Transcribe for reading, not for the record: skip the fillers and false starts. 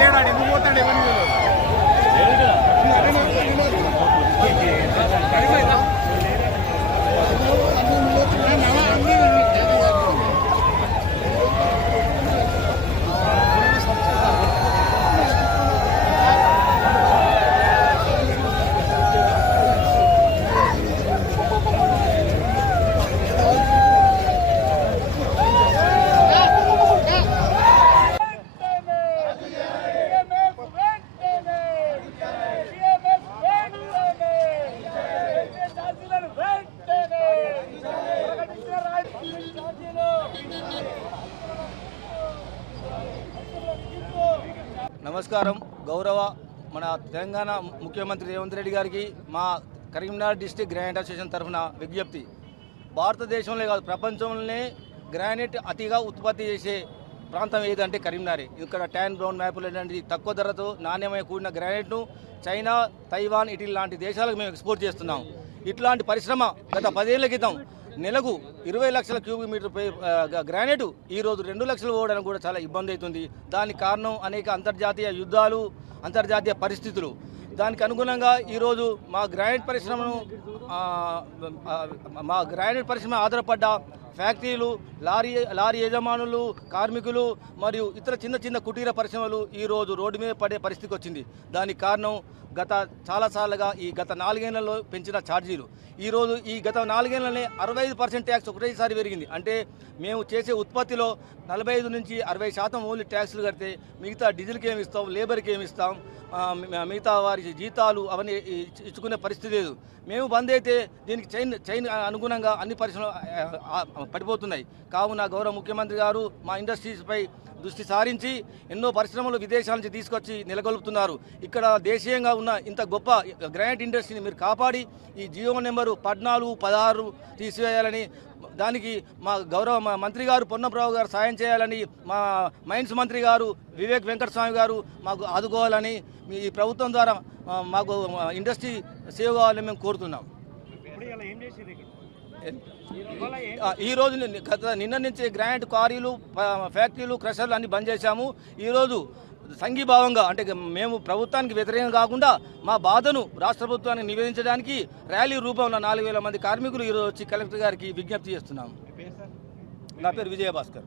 లేడాడు ఎందుకు పోతాడు ఎవరిని నమస్కారం. గౌరవ మన తెలంగాణ ముఖ్యమంత్రి రేవంత్ రెడ్డి గారికి మా కరీంనగర్ డిస్ట్రిక్ట్ గ్రానైట్ అసోసియేషన్ తరఫున విజ్ఞప్తి. భారతదేశంలో కాదు ప్రపంచంలోనే గ్రానైట్ అతిగా ఉత్పత్తి చేసే ప్రాంతం ఏదంటే కరీంనగర్. ఇక్కడ ట్యాన్ బ్రౌన్ మ్యాపుల్ లాంటి తక్కువ ధరతో నాణ్యమైన కూడిన గ్రానైట్ను చైనా, తైవాన్, ఇటలీ లాంటి దేశాలకు మేము ఎక్స్పోర్ట్ చేస్తున్నాం. ఇట్లాంటి పరిశ్రమ గత 10 ఏళ్ల క్రితం నెలకు 20 లక్షల క్యూబిక్ మీటర్ గ్రానైట్ ఈరోజు 2 లక్షలు పోవడానికి కూడా చాలా ఇబ్బంది అవుతుంది. దానికి కారణం అనేక అంతర్జాతీయ యుద్ధాలు, అంతర్జాతీయ పరిస్థితులు. దానికి అనుగుణంగా ఈరోజు మా గ్రానైట్ పరిశ్రమ ఆధారపడ్డ ఫ్యాక్టరీలు, లారీ యజమానులు, కార్మికులు మరియు ఇతర చిన్న కుటీర పరిశ్రమలు ఈరోజు రోడ్డు మీద పడే పరిస్థితికి వచ్చింది. దానికి కారణం చాలా సార్లుగా ఈ గత 4 ఏళ్లలో పెంచిన ఛార్జీలు. ఈరోజు ఈ గత 4 ఏళ్లనే 65% ట్యాక్స్ ఒకటేసారి పెరిగింది. అంటే మేము చేసే ఉత్పత్తిలో 45 నుంచి 60% ఓన్లీ ట్యాక్స్లు కడితే మిగతా డీజిల్కి ఏమి ఇస్తాం, లేబర్కి ఏమి ఇస్తాం, మిగతా వారి జీతాలు అవన్నీ ఇచ్చుకునే పరిస్థితి లేదు. మేము బంద్ అయితే దీనికి చైన్ అనుగుణంగా అన్ని పరిశ్రమలు పడిపోతున్నాయి. కావున గౌరవ ముఖ్యమంత్రి గారు మా ఇండస్ట్రీస్పై దృష్టి సారించి ఎన్నో పరిశ్రమలు విదేశాల నుంచి తీసుకొచ్చి నెలకొల్పుతున్నారు. ఇక్కడ దేశీయంగా ఉన్న ఇంత గొప్ప గ్రానైట్ ఇండస్ట్రీని మీరు కాపాడి ఈ జియో నెంబరు 14, 16 తీసివేయాలని, దానికి మా గౌరవ మంత్రి గారు పొన్నప్రావు గారు సాయం చేయాలని, మా మైన్స్ మంత్రి గారు వివేక్ వెంకటస్వామి గారు మాకు ఆదుకోవాలని, ఈ ప్రభుత్వం ద్వారా మాకు ఇండస్ట్రీ సేవ్ కావాలని మేము కోరుతున్నాం. ఈరోజు నిన్న నుంచి గ్రానైట్ క్వారీలు, ఫ్యాక్టరీలు, క్రషర్లు అన్ని బంద్ చేశాము. ఈరోజు సంఘీభావంగా అంటే మేము ప్రభుత్వానికి వ్యతిరేకంగా కాకుండా మా బాధను రాష్ట్ర ప్రభుత్వానికి నివేదించడానికి ర్యాలీ రూపంలో 4000 మంది కార్మికులు ఈరోజు వచ్చి కలెక్టర్ గారికి విజ్ఞప్తి చేస్తున్నాము. నా పేరు విజయభాస్కర్.